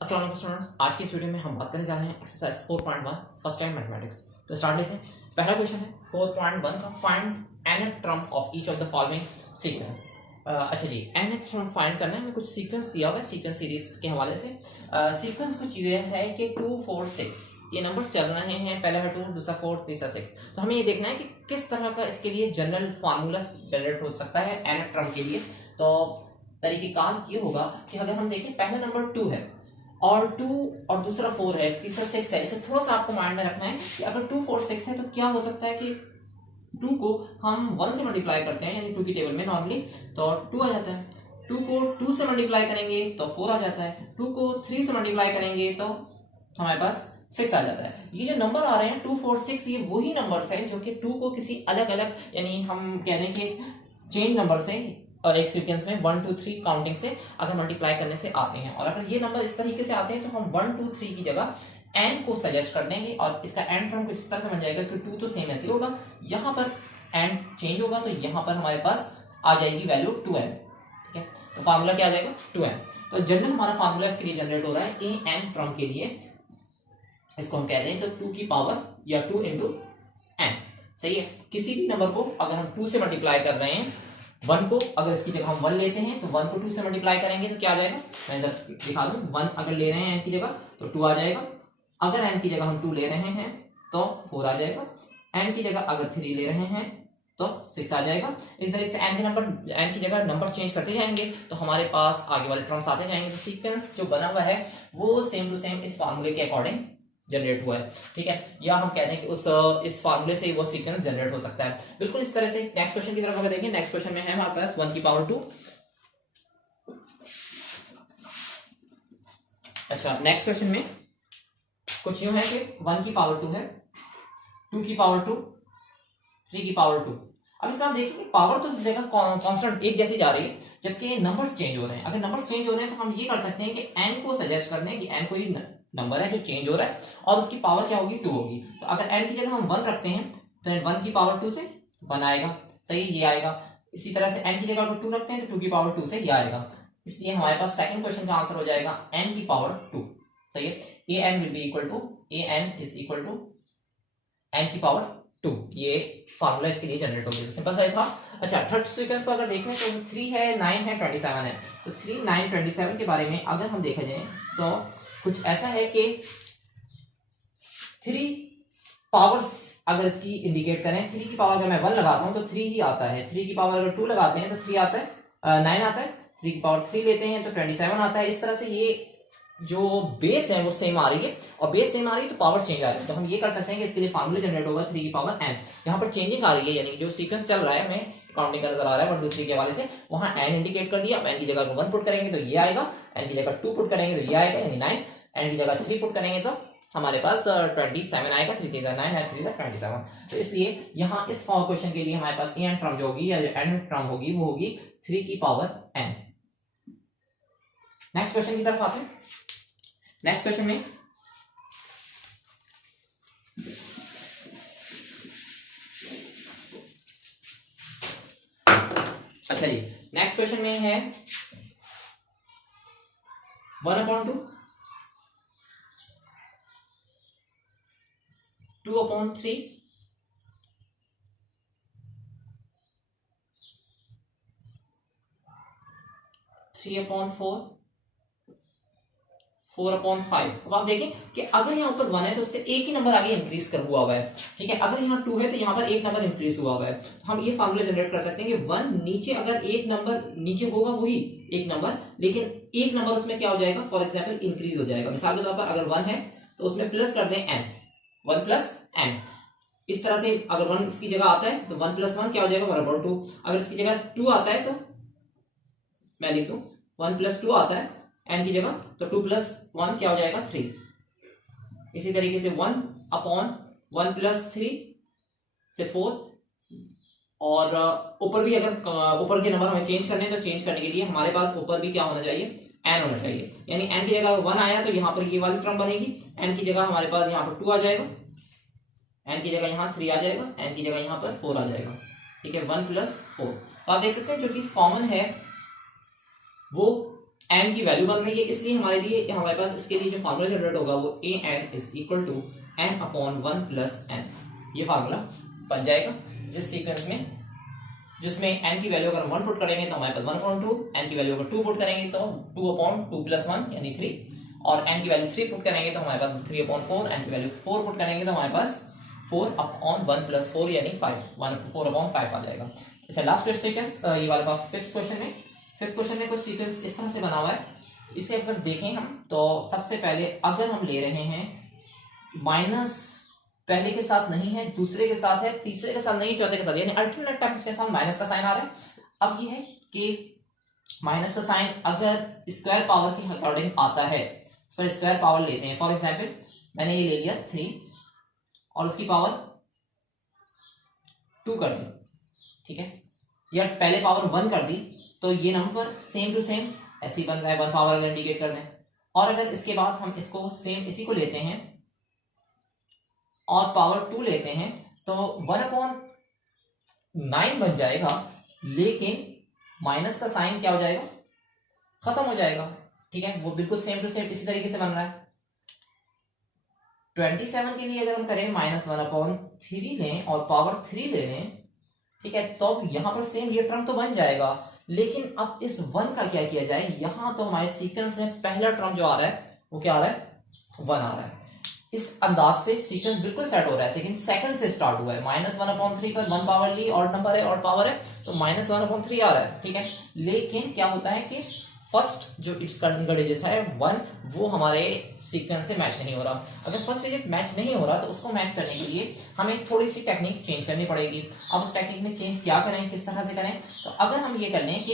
अस्सलाम वालेकुम स्टूडेंट्स, आज की इस वीडियो में हम बात करने जा रहे हैं एक्सरसाइज 4.1 फर्स्ट टाइम मैथमेटिक्स। तो स्टार्ट लेते हैं। पहला क्वेश्चन है 4.1 का find nth term of each of the following sequence. अच्छा जी, nth टर्म फाइंड करना है। हमें कुछ सीक्वेंस दिया हुआ है सीक्वेंस सीरीज के हवाले से। सीक्वेंस कुछ ये है कि 2 4 6 ये नंबर्स चल रहे हैं। पहला है 2, दूसरा 4, तीसरा 6। तो हमें ये देखना है कि किस तरह का इसके लिए जनरल फार्मूला जनरेट हो सकता है nth टर्म के लिए। तो तरीक़ेकार ये होगा कि अगर हम देखें पहला नंबर 2 है और 2 और दूसरा 4 है, तीसरा 6 है। इसे थोड़ा सा आपको माइंड में रखना है कि अगर 2 4 6 है तो क्या हो सकता है कि 2 को हम 1 से मल्टीप्लाई करते हैं, यानी 2 की टेबल में नॉर्मली तो 2 आ जाता है। 2 को 2 से मल्टीप्लाई करेंगे तो 4 आ जाता है। 2 को 3 से मल्टीप्लाई करेंगे तो हमारे पास 6 आ जाता है। ये जो नंबर आ रहे हैं 2 4 6, ये वही नंबर्स हैं जो कि 2 को किसी अलग अलग, यानी हम कह रहे हैं कि चेंज नंबर से और एक सीक्वेंस में 1 2 3 काउंटिंग से अगर मल्टीप्लाई करने से आते हैं। और अगर ये नंबर इस तरीके से आते हैं तो हम 1 2 3 की जगह n को सजेस्ट कर देंगे और इसका n टर्म कुछ इस तरह से बन जाएगा कि 2 तो सेम ऐसे होगा, यहाँ पर n चेंज होगा तो यहाँ पर हमारे पास आ जाएगी वैल्यू 2n। ठीक है, तो फार्मूला क्या आ जाएगा 2n। तो जनरल हमारा फार्मूला इसके लिए जनरेट हो रहा है ए n टर्म के लिए, इसको हम कहते हैं तो 2 की पावर या 2 इंटू n। सही है, किसी भी नंबर को अगर हम 2 से मल्टीप्लाई कर रहे हैं, 1 को अगर इसकी जगह हम 1 लेते हैं तो 1 को 2 से मल्टीप्लाई करेंगे तो क्या आ जाएगा, मैं इधर दिखा दूं। 1 अगर ले रहे हैं n की जगह तो 2 आ जाएगा। अगर n की जगह हम 2 ले रहे हैं तो 4 आ जाएगा। n की जगह अगर 3 ले रहे हैं तो 6 आ जाएगा। इस तरीके से n की जगह नंबर चेंज करते जाएंगे तो हमारे पास आगे वाले टर्म्स आते जाएंगे। तो सीक्वेंस जो बना हुआ है वो सेम टू सेम इस फार्मूले के अकॉर्डिंग जनरेट हुआ है। ठीक है, या हम कहते हैं कि उस इस फार्मूले से वो सीक्वेंस जनरेट हो सकता है बिल्कुल इस तरह से। नेक्स्ट क्वेश्चन की तरफ अगर देखें, नेक्स्ट क्वेश्चन में है हमारे पास 1 की पावर 2। अच्छा, नेक्स्ट क्वेश्चन में कुछ यूं है कि 1 की पावर 2 है, 2 की पावर 2, 3 की पावर 2। अब इसमें आप देखेंगे पावर तो देखा कांस्टेंट एक जैसी जा रही है, जबकि नंबर्स चेंज हो रहे हैं। अगर नंबर्स चेंज हो रहे हैं तो हम ये कर सकते हैं कि n को सजेस्ट कर दें कि n कोई नंबर है जो चेंज हो रहा है और उसकी पावर क्या होगी 2 होगी। तो अगर n की जगह हम 1 रखते हैं तो 1 की पावर 2 से 1 आएगा। सही है, ये आएगा। इसी तरह से n की जगह अगर 2 रखते हैं तो 2 की पावर 2 से ये आएगा। इसलिए हमारे पास सेकंड क्वेश्चन का आंसर हो जाएगा n की पावर 2। सही है, an will be equal to an is equal to n की पावर 2। ये फार्मूला इसके लिए जनरेट हो गया, तो सिंपल सा था। अच्छा, थर्ड सीक्वेंस को अगर देखें तो 3 है, 9 है, 27 है। तो 3 9 27 के बारे में अगर हम देखा जाए तो कुछ ऐसा है कि 3 पावर्स अगर इसकी इंडिकेट करें, 3 की पावर अगर मैं 1 लगाता हूं तो 3 ही आता है। 3 की पावर अगर 2 लगाते हैं तो 3 आता है, 9 आता है। 3 की पावर 3 लेते हैं तो 27 आता है। इस तरह से ये जो बेस है वो सेम आ रही है और बेस सेम आ रही है तो पावर चेंज आ रही है। तो हम ये कर सकते हैं कि इसके लिए फार्मूला जनरेट होगा 3 की पावर n। यहाँ पर चेंजिंग आ रही है, यानी जो सीक्वेंस चल रहा है हमें काउंटिंग का नजर आ रहा है 1 2 3 के हवाले से, वहां n इंडिकेट कर दिया। अब n की जगह 1 पुट करेंगे तो ये आएगा, n की जगह 2 पुट करेंगे तो ये आएगा यानी 9, n की जगह 3 पुट करेंगे तो हमारे पास 27 आएगा। 3 3 9 है, 3 27। तो इसलिए यहाँ इस क्वेश्चन के लिए हमारे पास n टर्म जो होगी या n टर्म होगी वो होगी 3 की पावर n। नेक्स्ट क्वेश्चन की तरफ आते हैं। नेक्स्ट क्वेश्चन में अच्छा जी, नेक्स्ट क्वेश्चन में है 1/2, 2/3, 3/4, 4/5। अब आप देखें कि अगर यहाँ ऊपर 1 है तो उससे एक ही नंबर आगे इंक्रीज कर हुआ है। ठीक है, अगर यहाँ 2 है तो यहाँ पर एक नंबर इंक्रीज हुआ है। तो हम ये फार्मूला जनरेट कर सकते हैं कि 1 नीचे अगर एक नंबर नीचे होगा वही एक नंबर, लेकिन एक नंबर उसमें क्या हो जाएगा, फॉर एग्जाम्पल इंक्रीज हो जाएगा। मिसाल के तौर पर अगर 1 है तो उसमें प्लस कर दें n, 1 प्लस n। इस तरह से अगर 1 इसकी जगह आता है तो 1 प्लस 1 क्या हो जाएगा 1/2। अगर इसकी जगह 2 आता है तो मैं लिख दूं 1 प्लस 2 आता है n की जगह तो 2 प्लस 1 क्या हो जाएगा 3। इसी तरीके से 1/1 प्लस 3 से 4। और ऊपर भी अगर ऊपर के नंबर हमें चेंज करने हैं तो चेंज करने के लिए हमारे पास ऊपर भी क्या होना चाहिए, n होना चाहिए। यानी n की जगह 1 आया तो यहाँ पर ये वाली टर्म बनेगी, n की जगह हमारे पास यहाँ पर 2 आ जाएगा, n की जगह यहाँ 3 आ जाएगा, n की जगह यहाँ पर 4 आ जाएगा। ठीक है, 1 प्लस 4। तो आप देख सकते हैं जो चीज कॉमन है वो एन की वैल्यू बन रही है, इसलिए हमारे पास इसके लिए जो फार्मूला जनरेट होगा वो A N is equal to N upon 1 plus N, ये फार्मूला बन जाएगा जिस सीक्वेंस में जिसमें एन की वैल्यू अगर 1 पुट करेंगे तो हमारे पास 1/2, एन की वैल्यू अगर 2 पुट करेंगे तो 2/2 प्लस 1 यानी 3, और एन की वैल्यू 3 पुट करेंगे तो हमारे पास 3/4, एन की वैल्यू 4 पुट करेंगे तो हमारे पास 4/1 प्लस 4 यानी 5, 4/5 आ जाएगा। अच्छा, लास्ट सीक्वेंस ये वाला फिफ्थ क्वेश्चन में कुछ सीक्वेंस इस तरह से बना हुआ है। इसे अगर देखें हम तो सबसे पहले अगर हम ले रहे हैं माइनस पहले के साथ नहीं है, दूसरे के साथ है, तीसरे के साथ नहीं, चौथे के साथ, यानी अल्टरनेट टर्म्स के साथ माइनस का साइन आ रहा है। अब ये है कि माइनस का साइन अगर स्क्वायर पावर के अकॉर्डिंग आता है, इस पर स्क्वायर पावर लेते हैं। फॉर एग्जांपल मैंने ये ले लिया 3 और उसकी पावर 2 कर दी, ठीक है, या पहले पावर 1 कर दी, तो ये नंबर सेम टू सेम ऐसे ही बन रहा है, 1 पावर अगर इंडिकेट कर दें। और अगर इसके बाद हम इसको सेम इसी को लेते हैं और पावर 2 लेते हैं तो 1/9 बन जाएगा, लेकिन माइनस का साइन क्या हो जाएगा, खत्म हो जाएगा, ठीक है, वो बिल्कुल सेम टू सेम इसी तरीके से बन रहा है। 27 के लिए अगर हम करें -1/3 लें और पावर 3 ले लें, ठीक है, तो यहां पर सेम ये टर्म तो बन जाएगा, लेकिन अब इस 1 का क्या किया जाए, यहां तो हमारे सीक्वेंस में पहला टर्म जो आ रहा है वो क्या आ रहा है, 1 आ रहा है। इस अंदाज से सीक्वेंस बिल्कुल सेट हो रहा है, लेकिन सेकंड से स्टार्ट हुआ है, -1/3 पर 1 पावर ली, और नंबर है और पावर है, तो -1/3 आ रहा है, ठीक है। लेकिन क्या होता है कि फर्स्ट जो इट्स डिजिट है 1, वो हमारे सीक्वेंस से मैच नहीं हो रहा। अगर फर्स्ट डिजिट मैच नहीं हो रहा तो उसको मैच करने के लिए हमें थोड़ी सी टेक्निक चेंज करनी पड़ेगी। अब उस टेक्निक में चेंज क्या करें, किस तरह से करें, तो अगर हम ये कर लें कि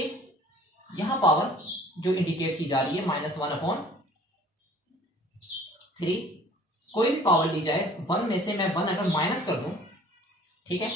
यहां पावर जो इंडिकेट की जा रही है -1/3, कोई भी पावर ली जाए 1 में से मैं 1 अगर माइनस कर दूं, ठीक है,